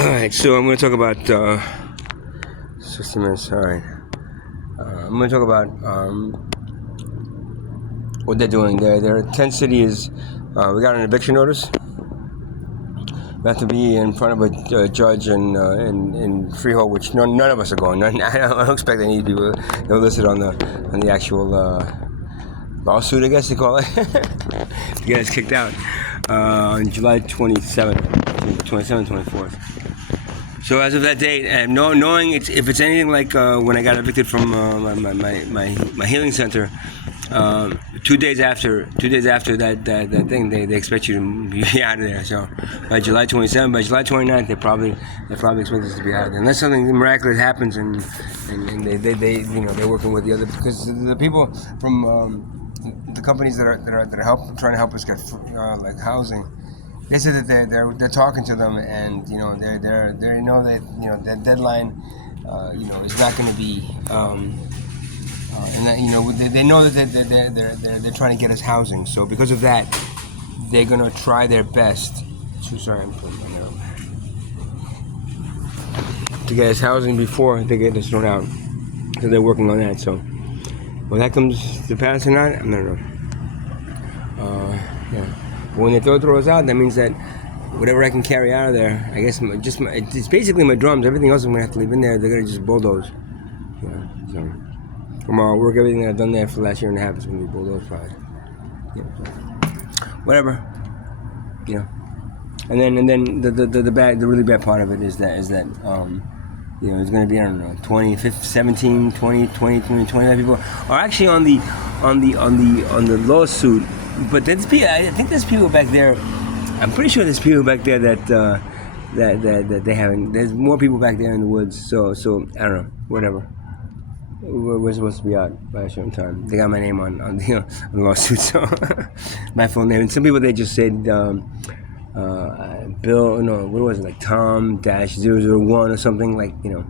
Alright, so I'm going to talk about 60 minutes. Alright. I'm going to talk about what they're doing. Their Tent City is, we got an eviction notice. We have to be in front of a judge in Freehold, which none of us are going. I don't expect any people. They're listed on the actual lawsuit, I guess they call it, to get us kicked out on July 27th, 24th. So as of that date, and knowing if it's anything like when I got evicted from my healing center, 2 days after that thing, they expect you to be out of there. So by July 27th, by July 29th, they probably expect us to be out of there, unless something miraculous happens and they they're working with the other, because the people from the companies that are trying to help us get like housing. They said that they're talking to them, and they know that that deadline is not going to be and that they know that they're trying to get us housing. So because of that, they're going to try their best to get us housing before they get us thrown out. So they're working on that. So when that comes to pass or not, I don't know. Yeah. When they throw us out, that means that whatever I can carry out of there, I guess it's basically my drums. Everything else I'm gonna have to leave in there. They're gonna just bulldoze. So from our work, everything that I've done there for the last year and a half is gonna be bulldozed probably. So whatever. And then the really bad part of it is that it's going to be, I don't know, 20, 15, 17, 20, 25 people are actually on the lawsuit. But I think there's people back there. I'm pretty sure there's people back there that they haven't. There's more people back there in the woods. So I don't know. Whatever. We're supposed to be out by a certain time. They got my name on the lawsuit, so my full name. And some people, they just said Bill. No, what was it, like Tom-001 or something, like the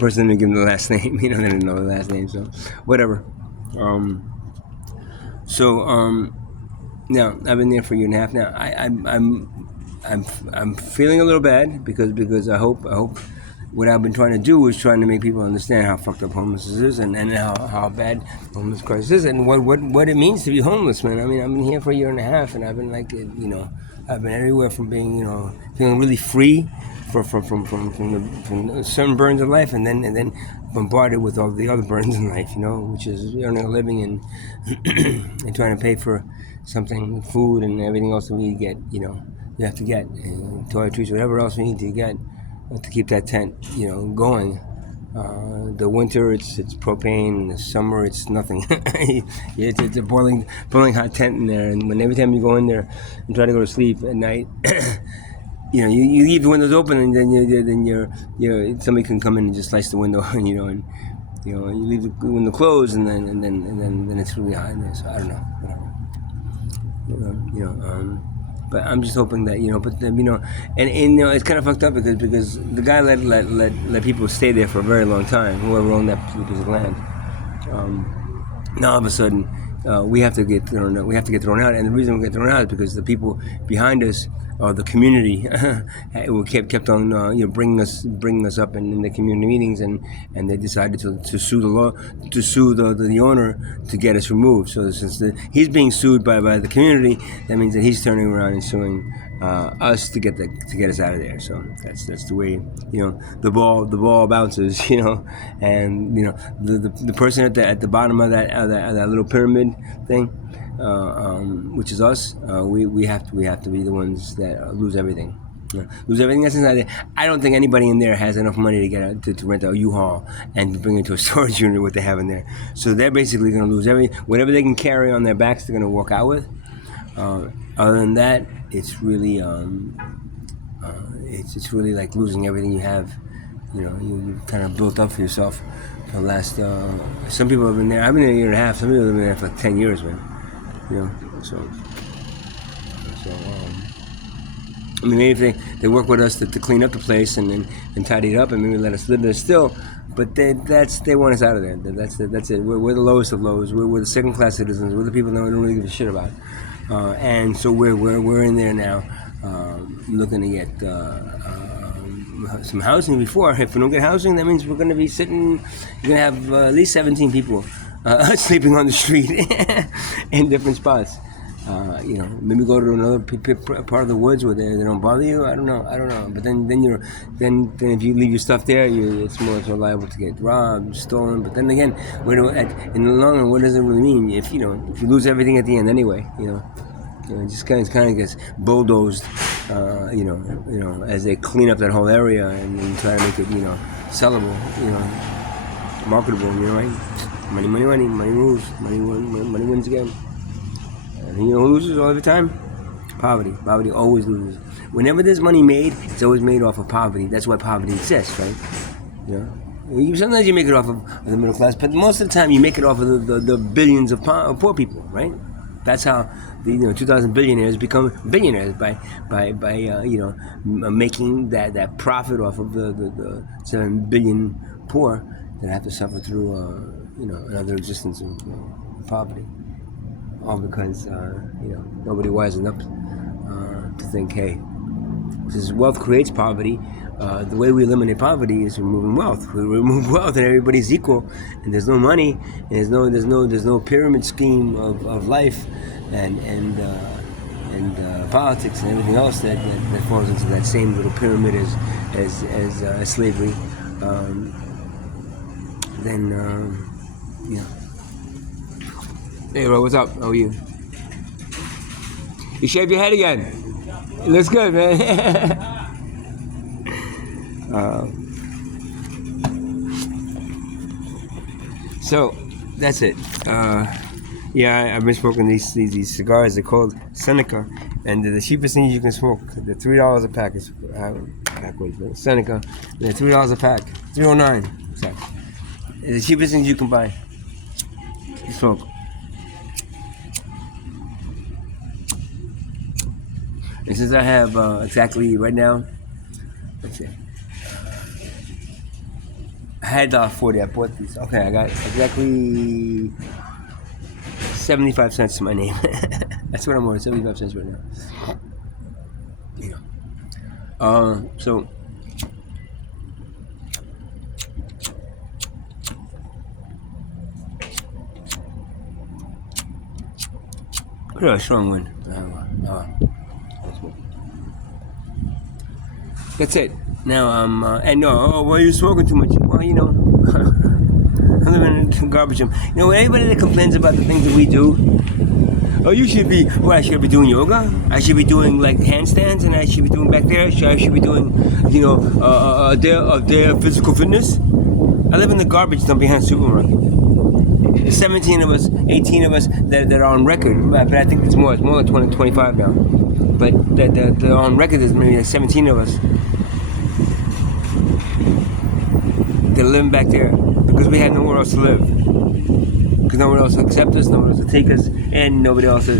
person didn't give them the last name. They didn't know the last name. So whatever. Now I've been there for a year and a half now. I'm feeling a little bad because I hope what I've been trying to do is trying to make people understand how fucked up homelessness is and how bad homeless crisis is and what it means to be homeless, man. I mean, I've been here for a year and a half, and I've been like, I've been everywhere from being feeling really free from certain burdens of life, and then bombarded with all the other burdens in life, which is earning a living and and trying to pay for something, food and everything else that we get. You have to get toiletries, whatever else we need to get to keep that tent, going. The winter it's propane, and the summer it's nothing. It's a boiling hot tent in there, and every time you go in there and try to go to sleep at night, you leave the windows open, and then somebody can come in and just slice the window, and you leave the window closed, and then it's really hot in there. So I don't know, whatever. But I'm just hoping that and it's kind of fucked up because the guy let people stay there for a very long time. Whoever owned that piece of land. Now all of a sudden we have to get thrown out. And the reason we get thrown out is because the people behind us, the community, kept on bringing us up in the community meetings, and they decided to sue the owner to get us removed. So since he's being sued by the community, that means that he's turning around and suing us to get us out of there. So that's the way the ball bounces, and the person at the bottom of that little pyramid thing, which is us. We have to be the ones that lose everything. Lose everything that's inside there. I don't think anybody in there has enough money to get out to rent a U-Haul and to bring it to a storage unit, what they have in there. So they're basically going to lose whatever they can carry on their backs. They're going to walk out with. Other than that, it's really it's really like losing everything you have. You kind of built up for yourself for the last. Some people have been there. I've been there a year and a half. Some people have been there for like 10 years, man. So I mean, maybe if they work with us to clean up the place and tidy it up and maybe let us live there still, but they want us out of there. That's it. We're the lowest of lows. We're the second class citizens. We're the people that don't really give a shit about. And so we're in there now. looking to get some housing before. If we don't get housing, that means we're going to be sitting. You're going to have at least 17 people sleeping on the street in different spots. Maybe go to another part of the woods where they don't bother you. I don't know. But then if you leave your stuff there, it's more liable to get robbed, stolen. But then again, in the long run, what does it really mean? If you lose everything at the end anyway, it just kind of gets bulldozed, as they clean up that whole area and try to make it, sellable, marketable, right? Money rules. Money wins again. And who loses all the time? Poverty. Poverty always loses. Whenever there's money made, it's always made off of poverty. That's why poverty exists, right? Sometimes you make it off of the middle class, but most of the time you make it off of the billions of poor people, right? That's how the 2,000 billionaires become billionaires by making that profit off of the 7 billion poor that have to suffer through another existence of poverty. All because nobody wisens up to think, hey, since wealth creates poverty, the way we eliminate poverty is removing wealth. We remove wealth and everybody's equal, and there's no money, and there's no pyramid scheme of life and politics and everything else that falls into that same little pyramid as slavery. Hey, bro, what's up? How are you? You shaved your head again. It looks good, man. So that's it. I've been smoking these cigars. They're called Seneca, and they're the cheapest things you can smoke. They're $3 a pack. It's backwards, but Seneca. They're $3 a pack. $3.09. Exactly. They're the cheapest things you can buy. You smoke. And since I have exactly right now, let's see. I had 40. I bought these. Okay, I got exactly 75 cents to my name. That's what I'm worth. 75 cents right now. So a strong one. That's it. Now why are you smoking too much? Well, I'm living in garbage. Anybody that complains about the things that we do, I should be doing yoga. I should be doing like handstands, and I should be doing back there. I should be doing, a day of physical fitness. I live in the garbage dump behind the supermarket. There's 17 of us, 18 of us that are on record, but I think it's more like 20, 25 now. But that on record, there's maybe like 17 of us that are living back there because we had nowhere else to live. Because nobody else will accept us, nobody else will take us, and nobody else we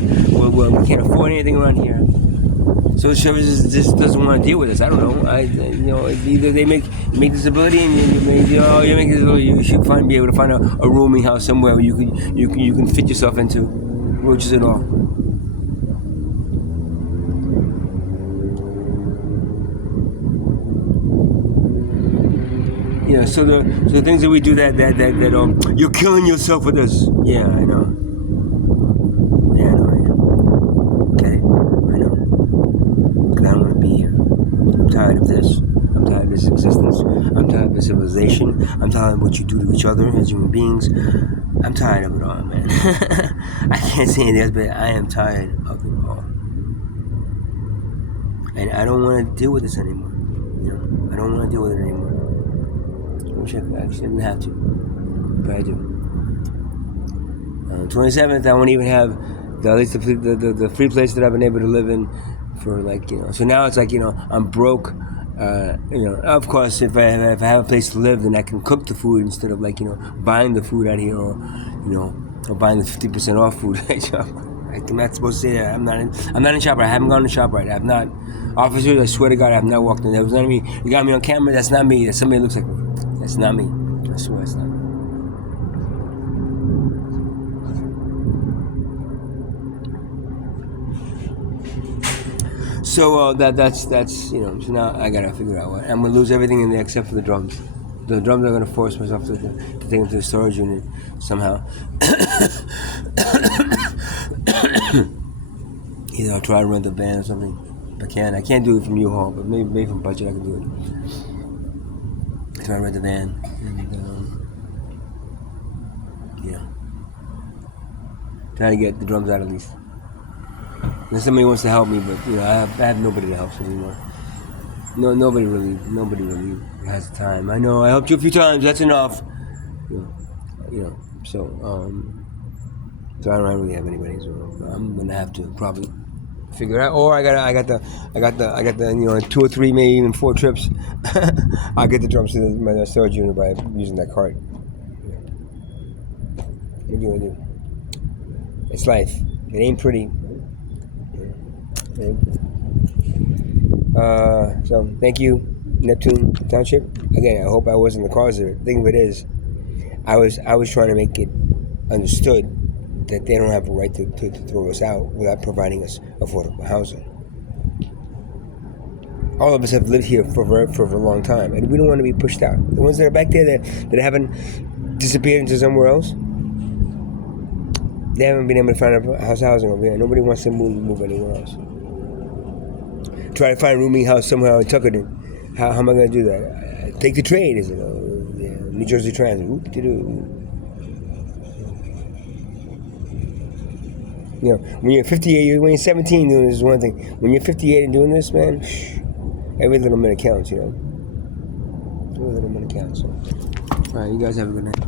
can't afford anything around here. Social services just doesn't want to deal with us. I don't know. Either they make disability, and you make disability. You should be able to find a rooming house somewhere where you can fit yourself into, which is it all. So the things that we do that you're killing yourself with us. Yeah, I know. Okay, I know. Because I don't want to be here. I'm tired of this. I'm tired of this existence. I'm tired of this civilization. I'm tired of what you do to each other as human beings. I'm tired of it all, man. I can't say anything else, but I am tired of it all. And I don't want to deal with this anymore. I don't want to deal with it anymore. I wish I didn't have to, but I do. 27th, I won't even have at least the free place that I've been able to live in for So now it's I'm broke. Of course, if I have a place to live, then I can cook the food instead of buying the food out here or buying the 50% off food. I'm not supposed to say that. I'm not in ShopRite. I haven't gone to ShopRite. I have not. Officers, I swear to God, I have not walked in. That was not me. You got me on camera. That's not me. That's somebody that looks like me. That's not me. I swear it's not me. So that's you know. So now I gotta figure out what I'm gonna lose everything in there except for the drums. The drums are gonna force myself to take them to the storage unit somehow. Either I'll try to rent a van or something. If I can. I can't do it from U-Haul, but maybe from budget I can do it. Try to rent a van and try to get the drums out at least. And somebody wants to help me, but you know I have nobody to help me anymore. Nobody really has the time. I know I helped you a few times. That's enough. So I don't really have anybody. So I'm gonna have to probably figure it out. Or I got the 2 or 3, maybe even 4 trips. I'll get the drums to my storage unit by using that cart. What are you gonna do? It's life. It ain't pretty. So thank you, Neptune Township. Again, I hope I wasn't the cause of it. The thing of it is, I was trying to make it understood that they don't have a right to throw us out without providing us affordable housing. All of us have lived here for a long time, and we don't want to be pushed out. The ones that are back there that haven't disappeared into somewhere else, they haven't been able to find a housing over here. Nobody wants to move anywhere else. Try to find a rooming house somewhere in Tuckerton. How am I going to do that? Take the train, is it? New Jersey Transit. You know, when you're 58, when you're 17 doing this is one thing. When you're 58 and doing this, man, every little minute counts, you know. Every little minute counts. So. All right, you guys have a good night.